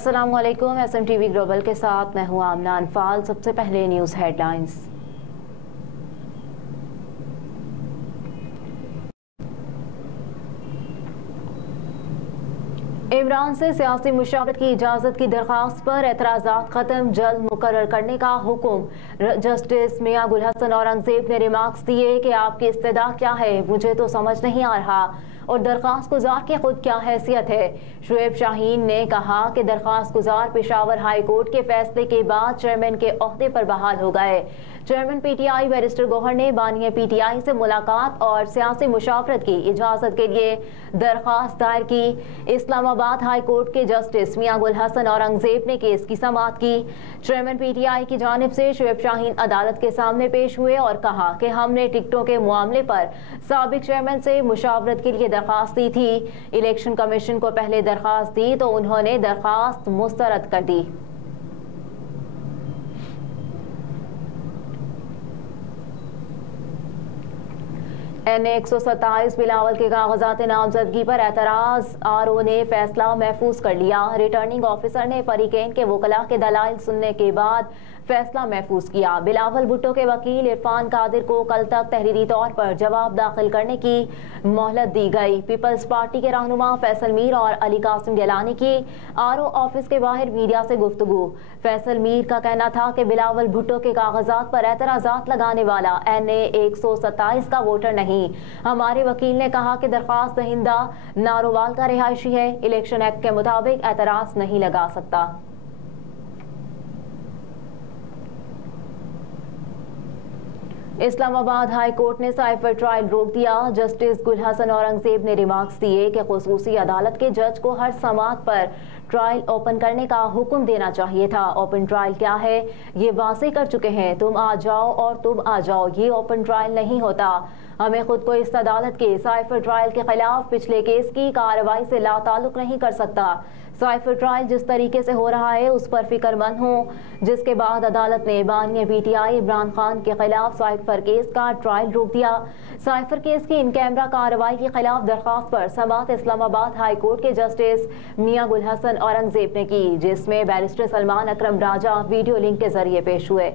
अस्सलाम वालेकुम। SMTV global के साथ मैं हूं आमना अनफाल। सबसे पहले न्यूज़ हेडलाइंस। इमरान से सियासी मुशावरत की इजाज़त की दरख्वास्त पर एतराज़ात ख़त्म, जल्द मुकर्रर करने का हुक्म। जस्टिस मियां गुल हसन औरंगज़ेब ने रिमार्क्स दिए कि आपकी इस्तेदा क्या है, मुझे तो समझ नहीं आ रहा, और दरख्वास्त गुजार की खुद क्या हैसियत है। शुएब शाहीन ने कहा कि दरख्वास्त गुजार पेशावर हाई कोर्ट के फैसले के बाद चेयरमैन के ओहदे पर बहाल हो गए। चेयरमैन PTI बैरिस्टर गौहर ने बानिया PTI से मुलाकात और सियासी मुशावरत की इजाज़त के लिए दरख्वास्त दायर की। इस्लामाबाद हाई कोर्ट के जस्टिस मियां गुल हसन औरंगज़ेब ने केस की समाअत की। चेयरमैन PTI की जानिब से शुएब शाहीन अदालत के सामने पेश हुए और कहा कि हमने टिकटों के मामले पर साबिक चेयरमैन से मुशावरत के लिए दरख्वास्त दी थी। इलेक्शन कमीशन को पहले दरख्वास्त दी तो उन्होंने दरख्वास्त मुस्तरद कर दी। NA 127 बिलावल के कागजात नामजदगी पर एतराज। RO ने फैसला महफूज कर लिया। रिटर्निंग ऑफिसर ने फरीकैन के वकला के दलाइल सुनने के बाद फैसला महफूज किया। बिलावल भुट्टो के वकील इरफान कादिर को कल तक तहरीरी तौर पर जवाब दाखिल करने की मोहलत दी गई। पीपल्स पार्टी के रहनुमा फैसल मीर और अली कासिम गिलानी की RO ऑफिस के बाहर मीडिया से गुफ्तगू। फैसल मीर का कहना था कि बिलावल भुट्टो के कागजात पर एतराजात लगाने वाला NA 127 का वोटर नहीं। हमारे वकील ने कहा कि दरख्वास्त दहिंदा नारोवाल का रिहायशी है, इलेक्शन एक्ट के मुताबिक एतराज नहीं लगा सकता। इस्लामाबाद हाई कोर्ट ने साइफर ट्रायल रोक दिया। जस्टिस गुल हसन औरंगज़ेब ने रिमार्क्स दिए कि खुसूसी अदालत के जज को हर समाअत पर ट्रायल ओपन करने का हुक्म देना चाहिए था। ओपन ट्रायल क्या है ये वाज़ेह कर चुके हैं। तुम आ जाओ और तुम आ जाओ, ये ओपन ट्रायल नहीं होता। हमें खुद को इस अदालत के साइफर ट्रायल के खिलाफ पिछले केस की कार्रवाई से लाताल्लुक नहीं कर सकता। साइफर ट्रायल जिस तरीके से हो रहा है उस पर फिक्रमंद हूँ। जिसके बाद अदालत ने बानिया PTI इमरान खान के खिलाफ साइफर केस का ट्रायल रोक दिया। साइफर केस की इन कैमरा कार्रवाई के खिलाफ दरख्वास्त पर समाअत इस्लामाबाद हाई कोर्ट के जस्टिस मियां गुल हसन औरंगज़ेब ने की, जिसमें बैरिस्टर सलमान अकरम राजा वीडियो लिंक के जरिए पेश हुए।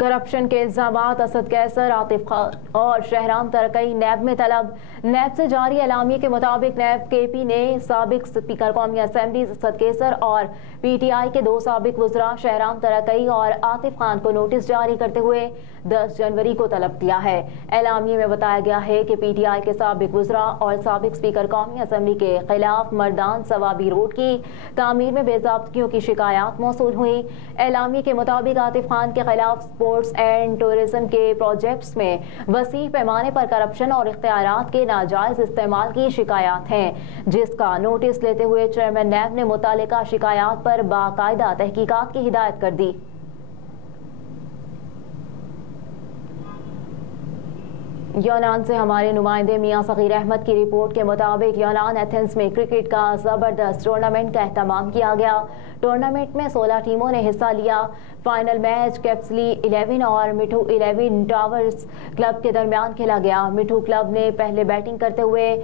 करप्शन के इल्जामात असद कैसर, आतिफ खान और शहराम तरकई नैब में तलब। नैब से जारी एलामिये के मुताबिक नैब KP ने साबिक स्पीकर कौमी असम्बली असद कैसर और PTI के 2 साबिक वज़रा शहराम तरकई और आतिफ खान को नोटिस जारी करते हुए 10 जनवरी को तलब किया है। एलामिये में बताया गया है कि PTI के साबिक वज़रा और साबिक स्पीकर कौमी असम्बली के खिलाफ मर्दान सवाबी रोड की तामीर में बेज़ाब्तगियों की शिकायत मौसूल हुई। एलामिये के मुताबिक आतिफ खान के खिलाफ स्पोर्ट्स एंड टूरिज्म के प्रोजेक्ट्स में वसी पैमाने पर करप्शन और इख्तियारात के नाजायज इस्तेमाल की शिकायत हैं, जिसका नोटिस लेते हुए चेयरमैन नैब ने मुतालिका शिकायत पर बाकायदा तहकीकात की हिदायत कर दी। यूनान से हमारे नुमाइंदे मियां सगीर अहमद की रिपोर्ट के मुताबिक यूनान एथेंस में क्रिकेट का ज़बरदस्त टूर्नामेंट का एहतमाम किया गया। टूर्नामेंट में 16 टीमों ने हिस्सा लिया। फाइनल मैच कैप्सली 11 और मिठू 11 टावर्स क्लब के दरमियान खेला गया। मिठू क्लब ने पहले बैटिंग करते हुए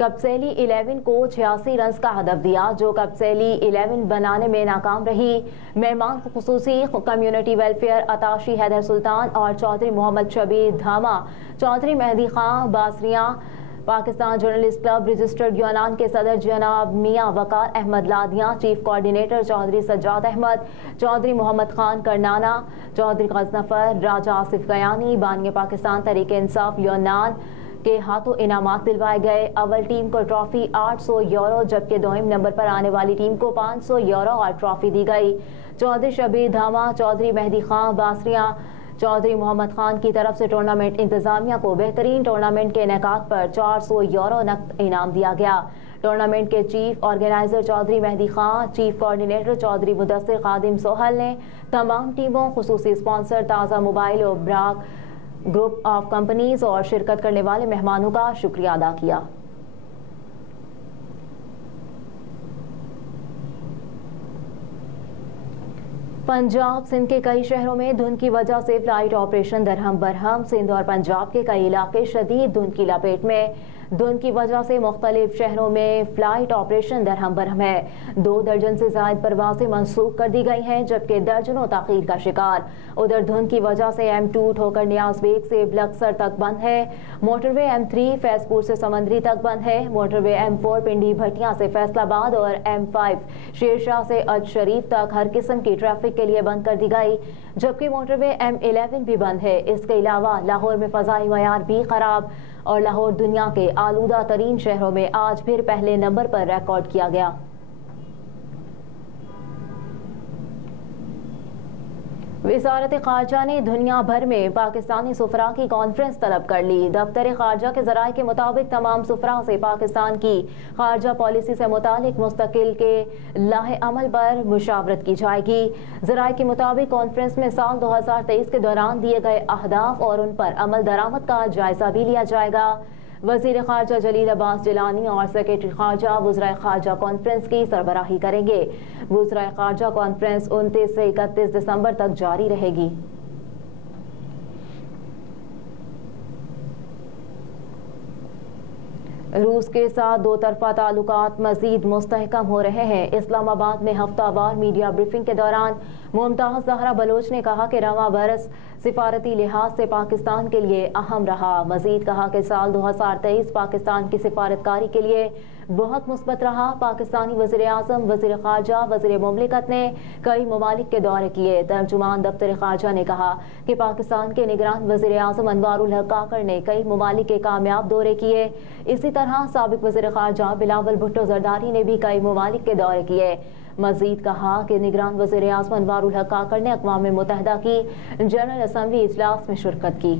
कप्सेली 11 को 86 रन का हदफ दिया, जो कप्सेली 11 बनाने में नाकाम रही। मेहमान खुसूसी कम्युनिटी वेलफेयर अताशी हैदर सुल्तान और चौधरी मोहम्मद शबीर धामा, चौधरी मेहदी खां बासरियां, पाकिस्तान जर्नलिस्ट क्लब रजिस्टर्ड यूनान के सदर जनाब मियां वकार अहमद लादियां, चीफ कोऑर्डिनेटर चौधरी सज्जाद अहमद, चौधरी मोहम्मद खान करनाना, चौधरी गजनफर, राजा आसिफ गयानी, बानिया पाकिस्तान तहरीक इंसाफ यूनान के हाथों इनामात दिलवाए गए। अव्वल टीम को ट्रॉफी 800 यूरो जबकि दोइम नंबर पर आने वाली टीम को 500 यूरो और ट्रॉफी दी गई। चौधरी शबीर धामा, चौधरी मेहदी खां बासरियां, चौधरी मोहम्मद खान की तरफ से टूर्नामेंट इंतजामिया को बेहतरीन टूर्नामेंट के इनेकाद पर 400 यूरो नकद इनाम दिया गया। टूर्नामेंट के चीफ ऑर्गेनाइजर चौधरी मेहदी खां, चीफ कोऑर्डिनेटर चौधरी मुदस्सिर खादिम सोहल ने तमाम टीमों, खुसूसी स्पॉन्सर ताज़ा मोबाइल और ब्राक ग्रुप ऑफ कंपनीज और शिरकत करने वाले मेहमानों का शुक्रिया अदा किया। पंजाब सिंध के कई शहरों में धुंध की वजह से फ्लाइट ऑपरेशन दरहम बरहम। सिंध और पंजाब के कई इलाके शदीद धुंध की लपेट में। धुंध की वजह से मुख्तलिफ शहरों में फ्लाइट ऑपरेशन दरहम बरहम है। 2 दर्जन से ज़ायद परवासें मनसूख कर दी गई हैं, जबकि दर्जनों ताख़ीर का शिकार। उधर धुंध की वजह से M2 ठोकर नियाज बेग से बलक्सर तक बंद है। मोटरवे M3 फैजपुर से समंदरी तक बंद है। मोटरवे M4 पिंडी भटिया से फैसलाबाद और M5 शेरशाह से अज शरीफ तक हर किस्म की ट्रैफिक के लिए बंद कर दी गई, जबकि मोटरवे M11 भी बंद है। इसके अलावा लाहौर में फ़ज़ाई मयार भी खराब और लाहौर दुनिया के आलूदा तरीन शहरों में आज फिर पहले नंबर पर रिकॉर्ड किया गया। वज़ारत ख़ारजा ने दुनिया भर में पाकिस्तानी सुफरा की कॉन्फ्रेंस तलब कर ली। दफ्तर ख़ारजा के ज़राए के मुताबिक तमाम सुफरा से पाकिस्तान की ख़ारजा पॉलिसी से मुतालिक मुस्तकिल के लाहे अमल पर मुशावरत की जाएगी। ज़राए के मुताबिक कॉन्फ्रेंस में साल 2023 के दौरान दिए गए अहदाफ और उन पर अमल दरामद का जायजा भी लिया जाएगा। वज़ीर ख़ारजा जलील अब्बास जिलानी और सेक्रेटरी ख़ारजा वज़राए ख़ारजा कॉन्फ्रेंस की सरबराही करेंगे। वज़राए ख़ारजा कॉन्फ्रेंस 29 से 31 दिसंबर तक जारी रहेगी। रूस के साथ 2 तरफ़ा ताल्लुकात मज़ीद मुस्तहकम हो रहे हैं। इस्लामाबाद में हफ्तावार मीडिया ब्रीफिंग के दौरान मुमताज़ ज़हरा बलोच ने कहा कि रवां बरस सिफारती लिहाज से पाकिस्तान के लिए अहम रहा। मज़ीद कहा कि साल 2023 पाकिस्तान की सिफारतकारी के लिए बहुत मुस्बत रहा। पाकिस्तानी वज़ीर आज़म, वज़ीर ख़ारजा, वज़ीर मुमलिकत ने कई ममालिक के दौरे किए। तर्जुमान दफ्तर ख़ारजा ने कहा कि पाकिस्तान के निगरान वज़ीर आज़म अनवारुल हक काकड़ ने कई ममालिक के कामयाब दौरे किए। इसी तरह साबिक़ वज़ीर ख़ारजा बिलावल भुट्टो ज़रदारी ने भी कई ममालिक के दौरे किए। मज़ीद कहा कि निगरान वज़ीर आज़म अनवारुल हक काकड़ ने अक़वाम मुत्तहिदा की जनरल असम्बली इजलास में शिरकत की।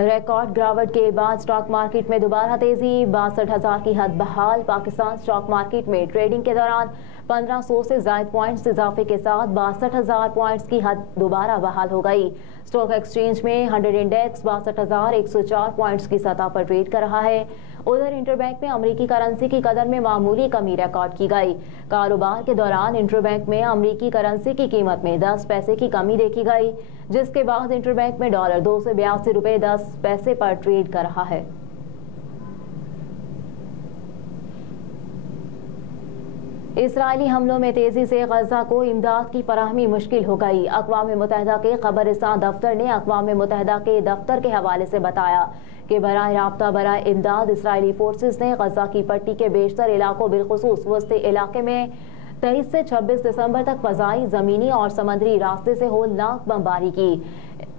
रिकॉर्ड गिरावट के बाद स्टॉक मार्केट में दोबारा तेजी। 62,000 की हद बहाल। पाकिस्तान स्टॉक मार्केट में ट्रेडिंग के दौरान 1500 से ज़ायद पॉइंट्स इजाफे के साथ 62,000 पॉइंट्स की हद दोबारा बहाल हो गई। स्टॉक एक्सचेंज में 100 इंडेक्स 62,104 पॉइंट्स की सतह पर ट्रेड कर रहा है। उधर इंटरबैंक में अमरीकी करेंसी की कदर में मामूली कमी रिकॉर्ड की गई। कारोबार के दौरान इंटरबैंक में अमरीकी करेंसी की कीमत में 10 पैसे की कमी देखी गई, जिसके बाद इंटरबैंक में डॉलर 282 रुपये 10 पैसे पर ट्रेड कर रहा है। इसराइली हमलों में तेजी से गजा को इमदाद की फराहमी मुश्किल हो गई। अक़वाम मुत्तहिदा के ख़बरिस्तान दफ्तर ने अक़वाम मुत्तहिदा के दफ्तर के हवाले से बताया कि बराए राब्ता बराए इमदाद इसराइली फोर्सेस ने गजा की पट्टी के बेशतर इलाकों बिलखुसूस वस्ती इलाके में 23 से 26 दिसंबर तक फ़ज़ाई, ज़मीनी और समंदरी रास्ते से होलनाक बमबारी की।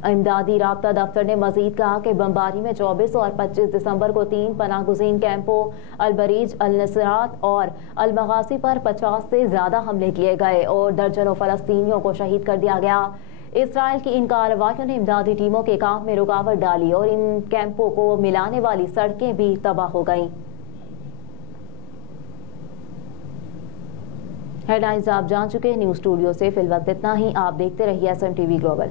इमदादी राब्ता दफ्तर ने मजीद कहा कि बमबारी में 24 और 25 दिसंबर को 3 पनाहगुज़ीन कैंपों अलबरीज, अल-नसरात और अल-मगासी पर 50 से ज़्यादा हमले किए गए और दर्जनों फ़लस्तीनियों को शहीद कर दिया गया। इसराइल की इन कार्रवाइयों ने इमदादी टीमों के काम में रुकावट डाली और इन कैंपों को मिलाने वाली सड़कें भी तबाह हो गईं। हेडलाइंस आप जान चुके हैं। न्यूज़ स्टूडियो से फिलहाल इतना ही। आप देखते रहिए SMTV ग्लोबल।